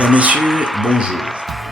Mesdames, Messieurs, bonjour.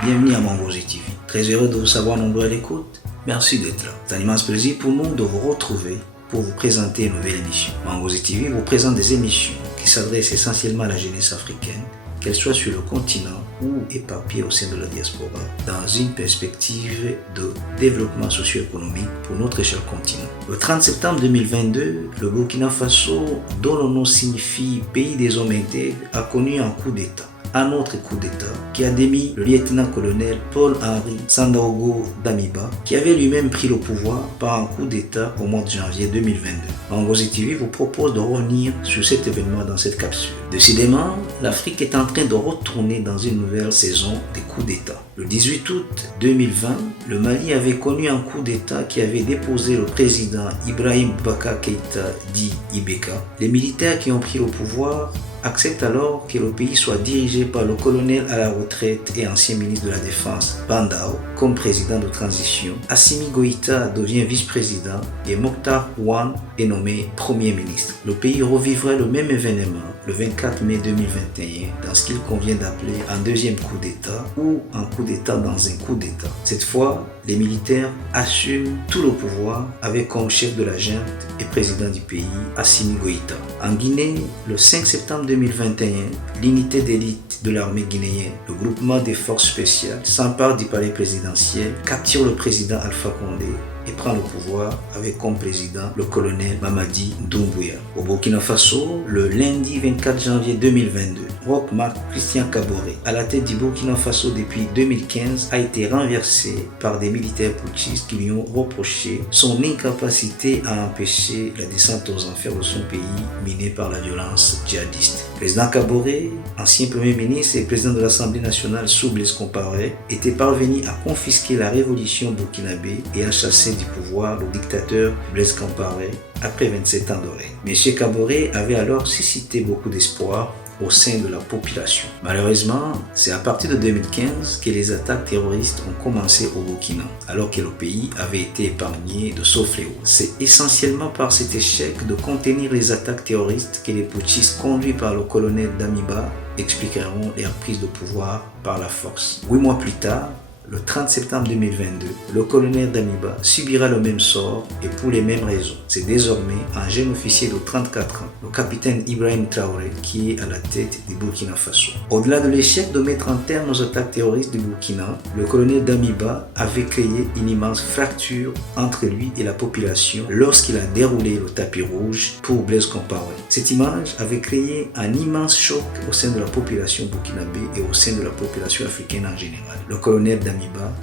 Bienvenue à Mangozi TV. Très heureux de vous savoir nombreux à l'écoute. Merci d'être là. C'est un immense plaisir pour nous de vous retrouver pour vous présenter une nouvelle émission. Mangozi TV vous présente des émissions qui s'adressent essentiellement à la jeunesse africaine, qu'elle soit sur le continent ou éparpillée au sein de la diaspora, dans une perspective de développement socio-économique pour notre cher continent. Le 30 septembre 2022, le Burkina Faso, dont le nom signifie pays des hommes intègres, a connu un coup d'État. Un autre coup d'État qui a démis le lieutenant-colonel Paul-Henri Sandaogo Damiba, qui avait lui-même pris le pouvoir par un coup d'État au mois de janvier 2022. Mangozi TV vous propose de revenir sur cet événement dans cette capsule. Décidément, l'Afrique est en train de retourner dans une nouvelle saison des coups d'État. Le 18 août 2020, le Mali avait connu un coup d'État qui avait déposé le président Ibrahim Boubacar Keïta dit Ibeka. Les militaires qui ont pris le pouvoir accepte alors que le pays soit dirigé par le colonel à la retraite et ancien ministre de la Défense Bandao comme président de transition. Assimi Goïta devient vice-président et Mokhtar Ouane est nommé premier ministre. Le pays revivrait le même événement le 24 mai 2021 dans ce qu'il convient d'appeler un deuxième coup d'État ou un coup d'État dans un coup d'État. Cette fois, les militaires assument tout le pouvoir avec comme chef de la junte et président du pays Assimi Goïta. En Guinée, le 5 septembre 2021, l'unité d'élite de l'armée guinéenne, le groupement des forces spéciales, s'empare du palais présidentiel, capture le président Alpha Condé et prend le pouvoir avec comme président le colonel Mamadi Doumbouya. Au Burkina Faso, le lundi 24 janvier 2022, Roch Marc Christian Kaboré, à la tête du Burkina Faso depuis 2015, a été renversé par des militaires putschistes qui lui ont reproché son incapacité à empêcher la descente aux enfers de son pays miné par la violence djihadiste. Le président Kaboré, ancien premier ministre et président de l'Assemblée nationale sous Blaise Compaoré, était parvenu à confisquer la révolution burkinabé et à chasser du pouvoir le dictateur Blaise Compaoré après 27 ans de règne. M. Kaboré avait alors suscité beaucoup d'espoir au sein de la population. Malheureusement, c'est à partir de 2015 que les attaques terroristes ont commencé au Burkina, alors que le pays avait été épargné de ce fléau. C'est essentiellement par cet échec de contenir les attaques terroristes que les putschistes conduits par le colonel Damiba expliqueront leur prise de pouvoir par la force. 8 mois plus tard, le 30 septembre 2022, le colonel Damiba subira le même sort et pour les mêmes raisons. C'est désormais un jeune officier de 34 ans, le capitaine Ibrahim Traoré, qui est à la tête du Burkina Faso. Au-delà de l'échec de mettre un terme aux attaques terroristes du Burkina, le colonel Damiba avait créé une immense fracture entre lui et la population lorsqu'il a déroulé le tapis rouge pour Blaise Compaoré. Cette image avait créé un immense choc au sein de la population burkinabé et au sein de la population africaine en général. Le colonel Damiba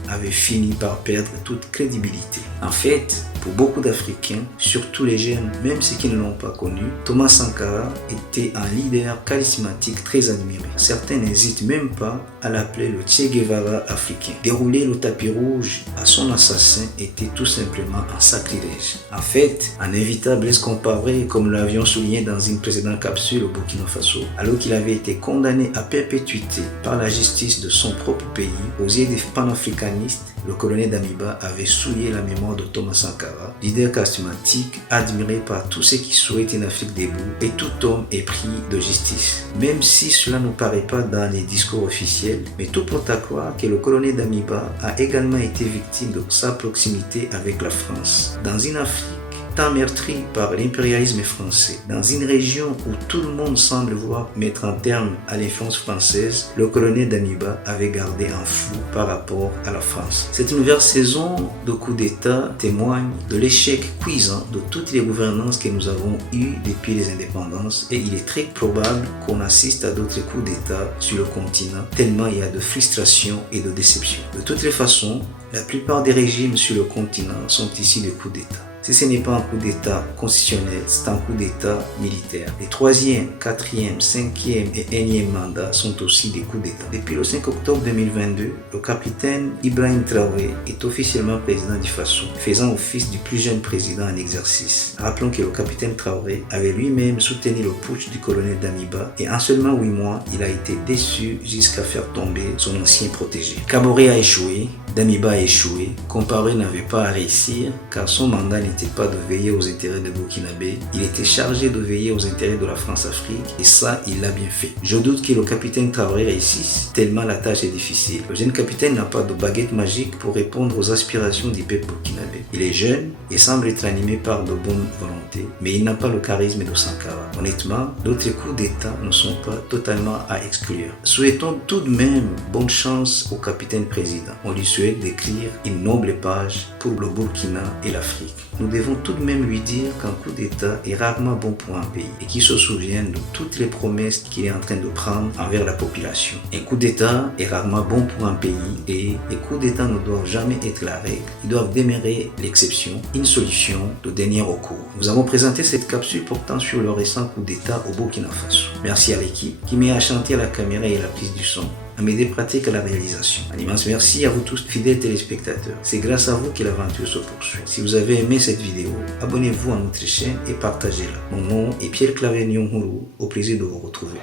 avait fini par perdre toute crédibilité. En fait, pour beaucoup d'Africains, surtout les jeunes, même ceux qui ne l'ont pas connu, Thomas Sankara était un leader charismatique très admiré. Certains n'hésitent même pas à l'appeler le Che Guevara africain. Dérouler le tapis rouge à son assassin était tout simplement un sacrilège. En fait, un invitable Blaise Compaoré, comme nous l'avions souligné dans une précédente capsule au Burkina Faso, alors qu'il avait été condamné à perpétuité par la justice de son propre pays aux yeux des panafricanistes, le colonel Damiba avait souillé la mémoire de Thomas Sankara, leader charismatique admiré par tous ceux qui souhaitent une Afrique debout, et tout homme est pris de justice. Même si cela ne paraît pas dans les discours officiels, mais tout porte à croire que le colonel Damiba a également été victime de sa proximité avec la France. Dans une Afrique tant meurtri par l'impérialisme français, dans une région où tout le monde semble vouloir mettre un terme à l'influence française, le colonel Damiba avait gardé un flou par rapport à la France. Cette nouvelle saison de coups d'État témoigne de l'échec cuisant de toutes les gouvernances que nous avons eues depuis les indépendances et il est très probable qu'on assiste à d'autres coups d'État sur le continent tellement il y a de frustration et de déception. De toutes les façons, la plupart des régimes sur le continent sont issus de coups d'État. Si ce n'est pas un coup d'État constitutionnel, c'est un coup d'État militaire. Les 3e, 4e, 5e et 1e mandats sont aussi des coups d'État. Depuis le 5 octobre 2022, le capitaine Ibrahim Traoré est officiellement président du Faso, faisant office du plus jeune président en exercice. Rappelons que le capitaine Traoré avait lui-même soutenu le putsch du colonel Damiba et en seulement 8 mois, il a été déçu jusqu'à faire tomber son ancien protégé. Kaboré a échoué, Damiba a échoué. Compaoré n'avait pas à réussir car son mandat n'était pas de veiller aux intérêts de Burkinabé. Il était chargé de veiller aux intérêts de la France-Afrique et ça, il l'a bien fait. Je doute que le capitaine Traoré réussisse tellement la tâche est difficile. Le jeune capitaine n'a pas de baguette magique pour répondre aux aspirations du peuple burkinabé. Il est jeune et semble être animé par de bonnes volontés, mais il n'a pas le charisme de Sankara. Honnêtement, d'autres coups d'État ne sont pas totalement à exclure. Souhaitons tout de même bonne chance au capitaine président. On lui souhaite d'écrire une noble page pour le Burkina et l'Afrique. Nous devons tout de même lui dire qu'un coup d'État est rarement bon pour un pays et qu'il se souvienne de toutes les promesses qu'il est en train de prendre envers la population. Un coup d'État est rarement bon pour un pays et les coups d'État ne doivent jamais être la règle. Ils doivent demeurer l'exception, une solution de dernier recours. Nous avons présenté cette capsule portant sur le récent coup d'État au Burkina Faso. Merci à l'équipe qui m'est chanté à la caméra et à la prise du son, à m'aider pratique à la réalisation. Un immense merci à vous tous fidèles téléspectateurs. C'est grâce à vous que l'aventure se poursuit. Si vous avez aimé cette vidéo, abonnez-vous à notre chaîne et partagez-la. Mon nom est Pierre Claver Nyonghuru, au plaisir de vous retrouver.